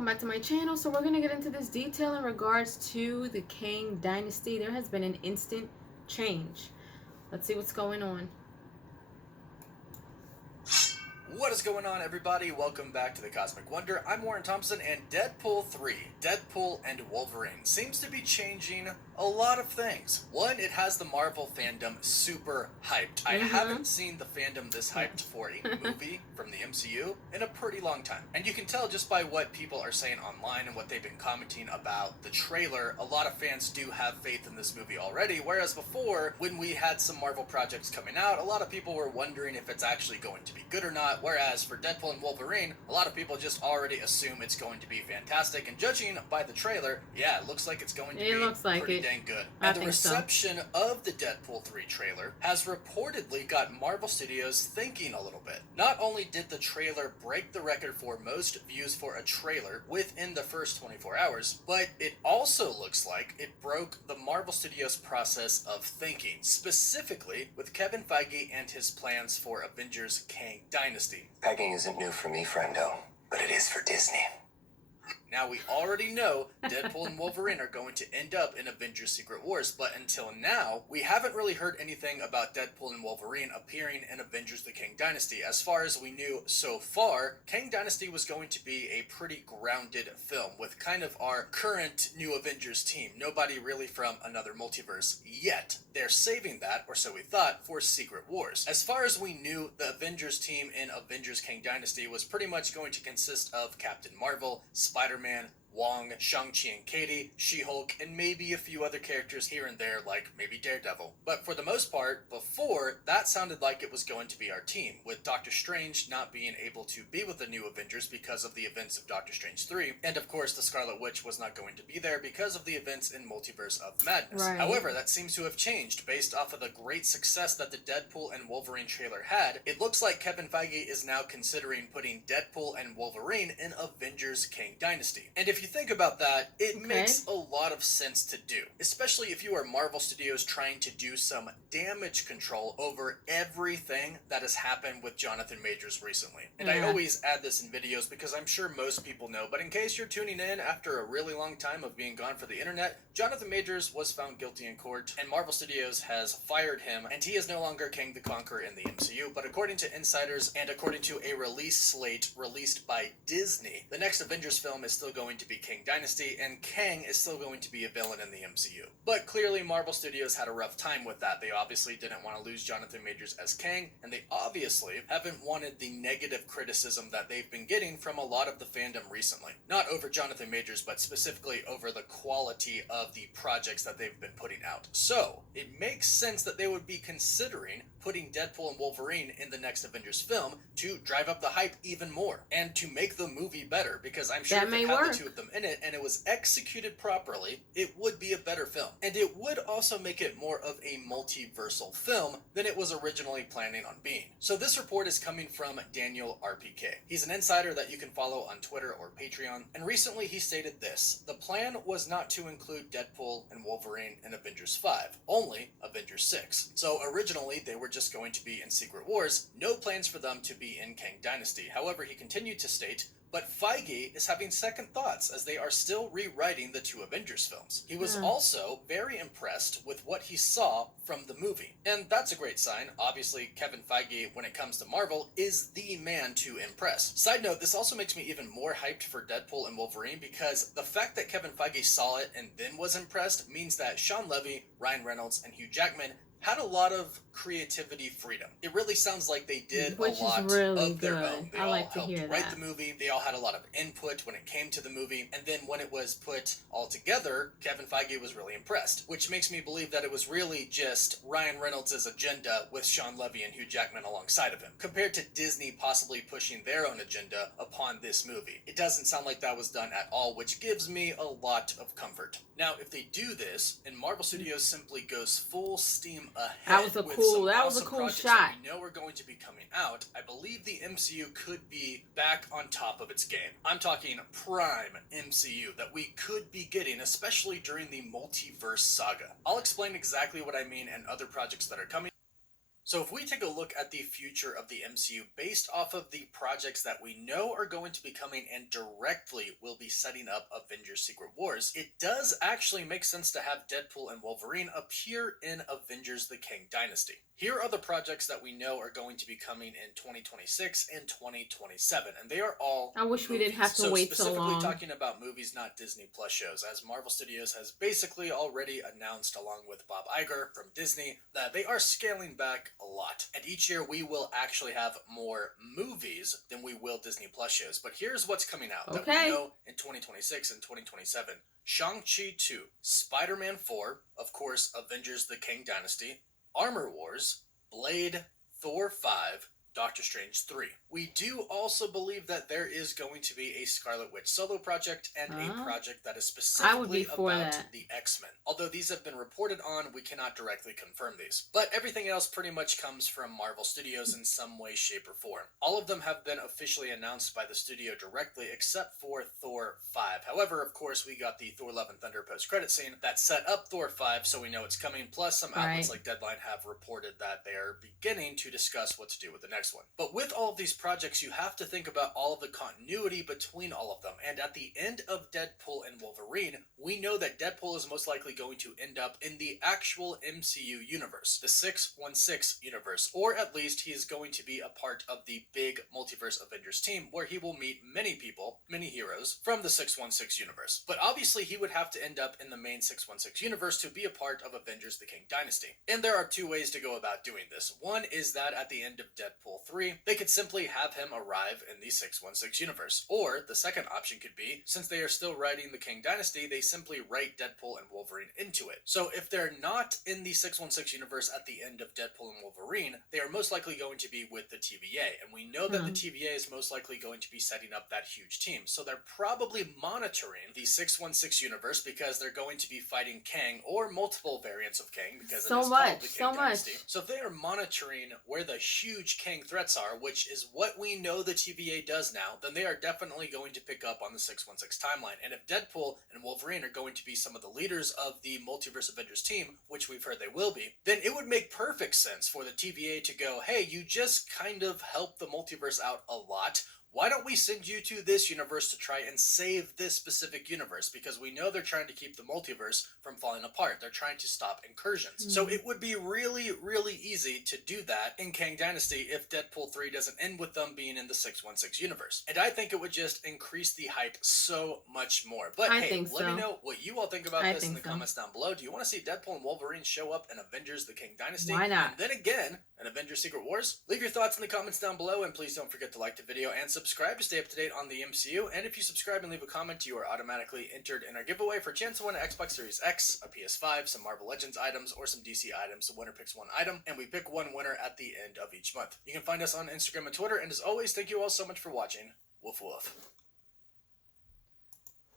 welcome back to my channel. So we're going to get into this detail in regards to the Kang Dynasty. There has been an instant change. Let's see what's going on. What is going on, everybody? Welcome back to the Cosmic Wonder. I'm Warren Thompson, and Deadpool 3, Deadpool and Wolverine, seems to be changing a lot of things. One, it has the Marvel fandom super hyped. I haven't seen the fandom this hyped for a movie from the MCU in a pretty long time. And you can tell just by what people are saying online and what they've been commenting about the trailer, a lot of fans do have faith in this movie already, whereas before, when we had some Marvel projects coming out, a lot of people were wondering if it's actually going to be good or not. Whereas for Deadpool and Wolverine, a lot of people just already assume it's going to be fantastic. And judging by the trailer, yeah, it looks like it's going to be pretty dang good. And the reception of the Deadpool 3 trailer has reportedly got Marvel Studios thinking a little bit. Not only did the trailer break the record for most views for a trailer within the first 24 hours, but it also looks like it broke the Marvel Studios process of thinking, specifically with Kevin Feige and his plans for Avengers Kang Dynasty. Pegging isn't new for me, friendo, but it is for Disney. Now, we already know Deadpool and Wolverine are going to end up in Avengers Secret Wars, but until now, we haven't really heard anything about Deadpool and Wolverine appearing in Avengers the Kang Dynasty. As far as we knew so far, Kang Dynasty was going to be a pretty grounded film with kind of our current new Avengers team. Nobody really from another multiverse yet. They're saving that, or so we thought, for Secret Wars. As far as we knew, the Avengers team in Avengers Kang Dynasty was pretty much going to consist of Captain Marvel, Spider-Man, Wong, Shang-Chi and Katie, She-Hulk, and maybe a few other characters here and there, like maybe Daredevil. But for the most part, before, that sounded like it was going to be our team, with Doctor Strange not being able to be with the new Avengers because of the events of Doctor Strange 3, and of course the Scarlet Witch was not going to be there because of the events in Multiverse of Madness. Right. However, that seems to have changed based off of the great success that the Deadpool and Wolverine trailer had. It looks like Kevin Feige is now considering putting Deadpool and Wolverine in Avengers Kang Dynasty. And if you think about that, it makes a lot of sense to do, especially if you are Marvel Studios trying to do some damage control over everything that has happened with Jonathan Majors recently. And I always add this in videos because I'm sure most people know, but in case you're tuning in after a really long time of being gone for the internet, Jonathan Majors was found guilty in court, and Marvel Studios has fired him, and he is no longer Kang the Conqueror in the MCU. But according to insiders and according to a release slate released by Disney, the next Avengers film is still going to be Kang Dynasty, and Kang is still going to be a villain in the MCU. But clearly Marvel Studios had a rough time with that. They obviously didn't want to lose Jonathan Majors as Kang, and they obviously haven't wanted the negative criticism that they've been getting from a lot of the fandom recently. Not over Jonathan Majors, but specifically over the quality of the projects that they've been putting out. So, it makes sense that they would be considering putting Deadpool and Wolverine in the next Avengers film to drive up the hype even more, and to make the movie better, because I'm sure if they had the two of them in it and it was executed properly, it would be a better film. And it would also make it more of a multiversal film than it was originally planning on being. So this report is coming from Daniel RPK. He's an insider that you can follow on Twitter or Patreon, and recently he stated this: the plan was not to include Deadpool and Wolverine in Avengers 5, only Avengers 6. So originally they were just going to be in Secret Wars, no plans for them to be in Kang Dynasty. However, he continued to state, but Feige is having second thoughts as they are still rewriting the two Avengers films. He was also very impressed with what he saw from the movie. And that's a great sign. Obviously, Kevin Feige, when it comes to Marvel, is the man to impress. Side note, this also makes me even more hyped for Deadpool and Wolverine, because the fact that Kevin Feige saw it and then was impressed means that Sean Levy, Ryan Reynolds, and Hugh Jackman had a lot of creativity freedom. It really sounds like they did a lot of their own. They all helped write the movie. They all had a lot of input when it came to the movie. And then when it was put all together, Kevin Feige was really impressed, which makes me believe that it was really just Ryan Reynolds' agenda with Sean Levy and Hugh Jackman alongside of him, compared to Disney possibly pushing their own agenda upon this movie. It doesn't sound like that was done at all, which gives me a lot of comfort. Now, if they do this, and Marvel Studios simply goes full steam ahead, that was a cool shot. We know we're going to be coming out, I believe the MCU could be back on top of its game. I'm talking prime MCU that we could be getting, especially during the multiverse saga. I'll explain exactly what I mean and other projects that are coming. So if we take a look at the future of the MCU based off of the projects that we know are going to be coming and directly will be setting up Avengers Secret Wars, it does actually make sense to have Deadpool and Wolverine appear in Avengers the Kang Dynasty. Here are the projects that we know are going to be coming in 2026 and 2027, and they are all I wish movies. we didn't have to wait so long. Specifically talking about movies, not Disney Plus shows, as Marvel Studios has basically already announced, along with Bob Iger from Disney, that they are scaling back a lot. And each year we will actually have more movies than we will Disney Plus shows. But here's what's coming out that we know in 2026 and 2027. Shang-Chi 2, Spider-Man 4, of course, Avengers the Kang Dynasty, Armor Wars, Blade, Thor 5, Doctor Strange 3. We do also believe that there is going to be a Scarlet Witch solo project and a project that is specifically about the X-Men. Although these have been reported on, we cannot directly confirm these. But everything else pretty much comes from Marvel Studios in some way, shape, or form. All of them have been officially announced by the studio directly, except for Thor 5. However, of course, we got the Thor Love and Thunder post-credit scene that set up Thor 5, so we know it's coming. Plus, some outlets like Deadline have reported that they are beginning to discuss what to do with the next one. But with all of these projects, you have to think about all of the continuity between all of them. And at the end of Deadpool and Wolverine, we know that Deadpool is most likely going to end up in the actual MCU universe, the 616 universe, or at least he is going to be a part of the big multiverse Avengers team, where he will meet many people, many heroes from the 616 universe. But obviously he would have to end up in the main 616 universe to be a part of Avengers the Kang Dynasty. And there are two ways to go about doing this. One is that at the end of Deadpool 3, they could simply have him arrive in the 616 universe. Or the second option could be, since they are still writing the Kang Dynasty, they simply write Deadpool and Wolverine into it. So if they're not in the 616 universe at the end of Deadpool and Wolverine, they are most likely going to be with the TVA. And we know that the TVA is most likely going to be setting up that huge team. So they're probably monitoring the 616 universe because they're going to be fighting Kang or multiple variants of Kang because it is called the Kang Dynasty. So if they are monitoring where the huge Kang threats are, which is what we know the TVA does now, then they are definitely going to pick up on the 616 timeline. And if Deadpool and Wolverine are going to be some of the leaders of the Multiverse Avengers team, which we've heard they will be, then it would make perfect sense for the TVA to go, hey, you just kind of helped the multiverse out a lot. Why don't we send you to this universe to try and save this specific universe? Because we know they're trying to keep the multiverse from falling apart. They're trying to stop incursions. So it would be really, really easy to do that in Kang Dynasty if Deadpool 3 doesn't end with them being in the 616 universe. And I think it would just increase the hype so much more. But hey, let me know what you all think about this in the comments down below. Do you want to see Deadpool and Wolverine show up in Avengers the Kang Dynasty? Why not? And then again, in Avengers Secret Wars? Leave your thoughts in the comments down below, and please don't forget to like the video and subscribe to stay up to date on the MCU. And if you subscribe and leave a comment, you are automatically entered in our giveaway for a chance to win an Xbox Series X, a PS5, some Marvel Legends items, or some DC items. The winner picks one item, and we pick one winner at the end of each month. You can find us on Instagram and Twitter, and as always, thank you all so much for watching. Woof woof.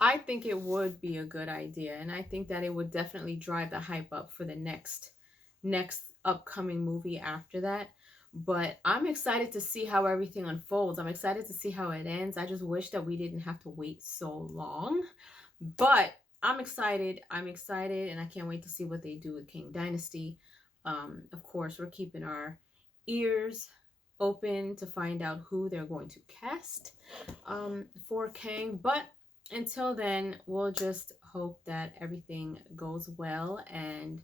I think it would be a good idea, and I think that it would definitely drive the hype up for the next upcoming movie after that. But I'm excited to see how everything unfolds. I'm excited to see how it ends. I just wish that we didn't have to wait so long. But I'm excited. I'm excited, and I can't wait to see what they do with Kang Dynasty. Of course, we're keeping our ears open to find out who they're going to cast for Kang. But until then, we'll just hope that everything goes well, and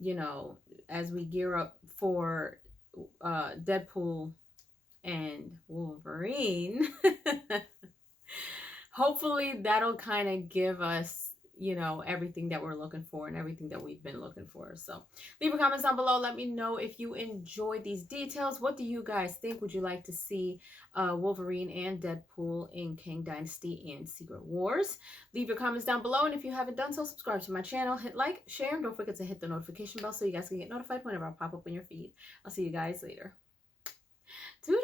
you know, as we gear up for Deadpool and Wolverine, hopefully that'll kind of give us, you know, everything that we're looking for and everything that we've been looking for. So leave your comments down below. Let me know if you enjoyed these details. What do you guys think? Would you like to see Wolverine and Deadpool in Kang Dynasty and Secret Wars? Leave your comments down below. And if you haven't done so, subscribe to my channel, hit like, share, and don't forget to hit the notification bell so you guys can get notified whenever I pop up on your feed. I'll see you guys later. Toodles!